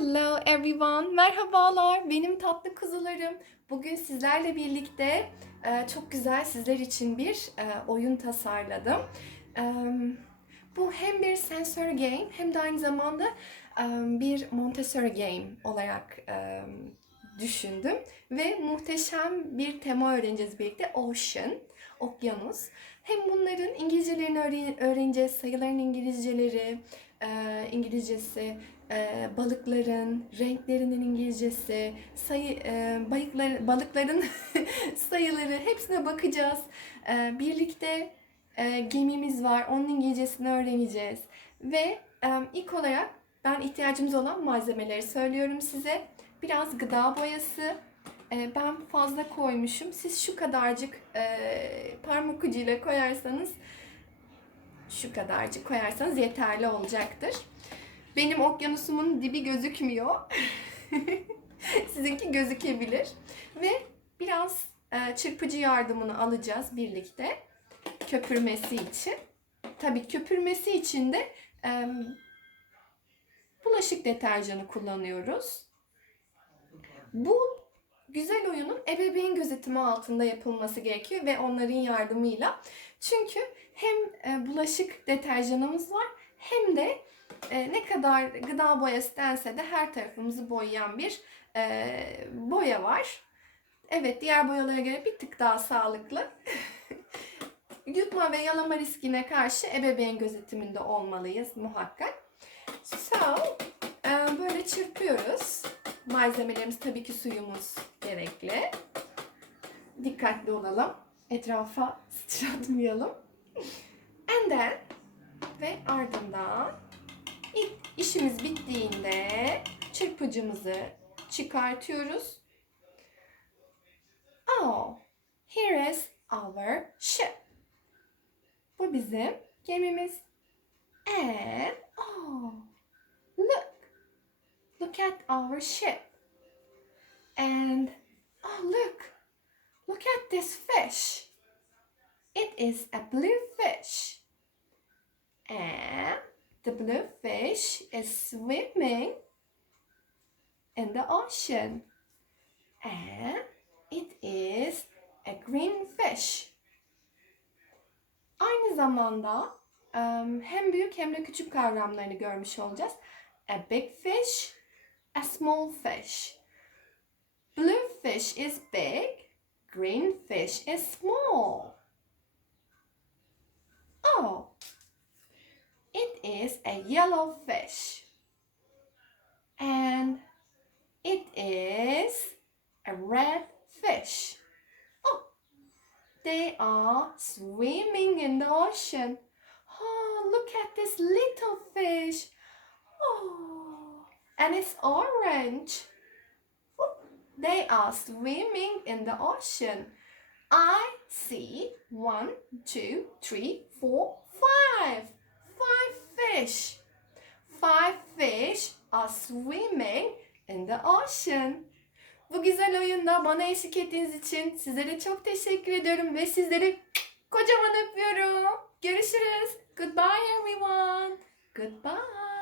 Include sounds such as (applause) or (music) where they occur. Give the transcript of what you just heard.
Hello everyone. Merhabalar. Benim tatlı kuzularım. Bugün sizlerle birlikte e, çok güzel sizler için bir e, oyun tasarladım. E, bu hem bir sensör game hem de aynı zamanda bir Montessori game olarak düşündüm. Ve muhteşem bir tema öğreneceğiz birlikte. Ocean, okyanus. Hem bunların İngilizcelerini öğren- öğreneceğiz, sayıların İngilizceleri, e, İngilizcesi, e, balıkların renklerinin İngilizcesi, sayı e, balıklar, balıkların (laughs) sayıları hepsine bakacağız. E, birlikte e, gemimiz var, onun İngilizcesini öğreneceğiz. Ve e, ilk olarak ben ihtiyacımız olan malzemeleri söylüyorum size. Biraz gıda boyası, ben fazla koymuşum. Siz şu kadarcık parmak ucuyla koyarsanız şu kadarcık koyarsanız yeterli olacaktır. Benim okyanusumun dibi gözükmüyor. (laughs) Sizinki gözükebilir. Ve biraz e, çırpıcı yardımını alacağız birlikte. Köpürmesi için. Tabii köpürmesi için de bulaşık deterjanı kullanıyoruz. Bu güzel oyunun ebeveyn gözetimi altında yapılması gerekiyor ve onların yardımıyla. Çünkü hem e, bulaşık deterjanımız var hem de e, ne kadar gıda boyası dense de her tarafımızı boyayan bir e, boya var. Evet diğer boyalara göre bir tık daha sağlıklı. (laughs) Yutma ve yalama riskine karşı ebeveyn gözetiminde olmalıyız muhakkak. So, e, böyle çırpıyoruz. Malzemelerimiz tabii ki suyumuz gerekli. Dikkatli olalım. Etrafa (laughs) sıçratmayalım. And then ve ardından ilk işimiz bittiğinde çırpıcımızı çıkartıyoruz. Oh, here is our ship. Bu bizim gemimiz. And oh, look. Look at our ship. And oh, look. Look at this fish. It is a blue fish. And the blue fish is swimming in the ocean. And it is a green fish. Aynı zamanda em, hem büyük hem de küçük kavramlarını görmüş olacağız. A big fish, a small fish. Blue fish is big, green fish is small. Oh, is a yellow fish. And it is a red fish. Oh, they are swimming in the ocean. Oh, look at this little fish. Oh, and it's orange. Oh, they are swimming in the ocean. I see one, two, three, four, five. Five fish. Five fish are swimming in the ocean. Bu güzel oyunda bana eşlik ettiğiniz için sizlere çok teşekkür ediyorum ve sizleri kocaman öpüyorum. Görüşürüz. Goodbye everyone. Goodbye.